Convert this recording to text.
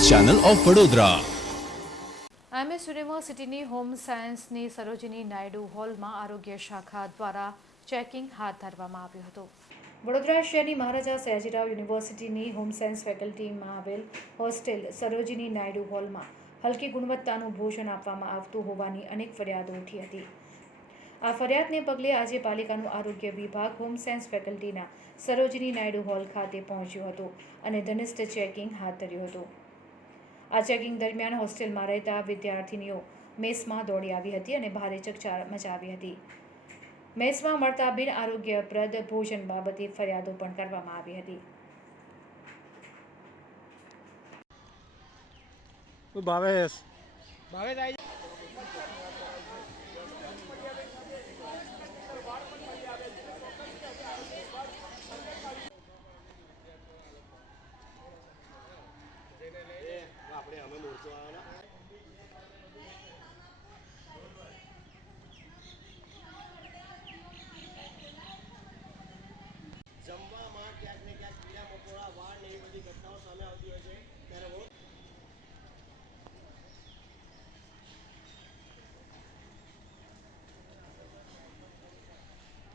Channel of Vadodara MS યુનિવર્સિટીની home સાયન્સની સરોજિની નાયડુ હોલમાં આરોગ્ય શાખા દ્વારા ચેકિંગ હાથ ધરવામાં આવ્યું હતું વડોદરા શહેરની મહારાજા સયાજીરાવ યુનિવર્સિટીની હોમ સાયન્સ ફેકલ્ટીમાં આવેલ હોસ્ટેલ સરોજિની નાયડુ હોલમાં હલકી ગુણવત્તાનું ભોજન આપવામાં આવતું હોવાની અનેક ફરિયાદો ઉઠી હતી આ ફરિયાદને પગલે આજે પાલિકાનું આરોગ્ય વિભાગ હોમ સાયન્સ ફેકલ્ટીના સરોજની નાયડુ હોલ ખાતે પહોંચ્યું હતું અને ઘનિષ્ઠ ચેકિંગ હાથ ધર્યું હતું. આ ચેકિંગ દરમિયાન હોસ્ટેલમાં રહેતા વિદ્યાર્થીનીઓ મેસમાં દોડી આવી હતી અને ભારે ચકચાર મચાવી હતી. મેસમાં મળતા બિન આરોગ્યપ્રદ ભોજન બાબતે ફરિયાદો પણ કરવામાં આવી હતી. ભાવેશ. ભાવેશ આવી જમવામાં ક્યાંક ને ક્યાંક પીડા મકોડા, વાળ ને એવી બધી ઘટનાઓ સામે આવતી હોય છે. ત્યારે હું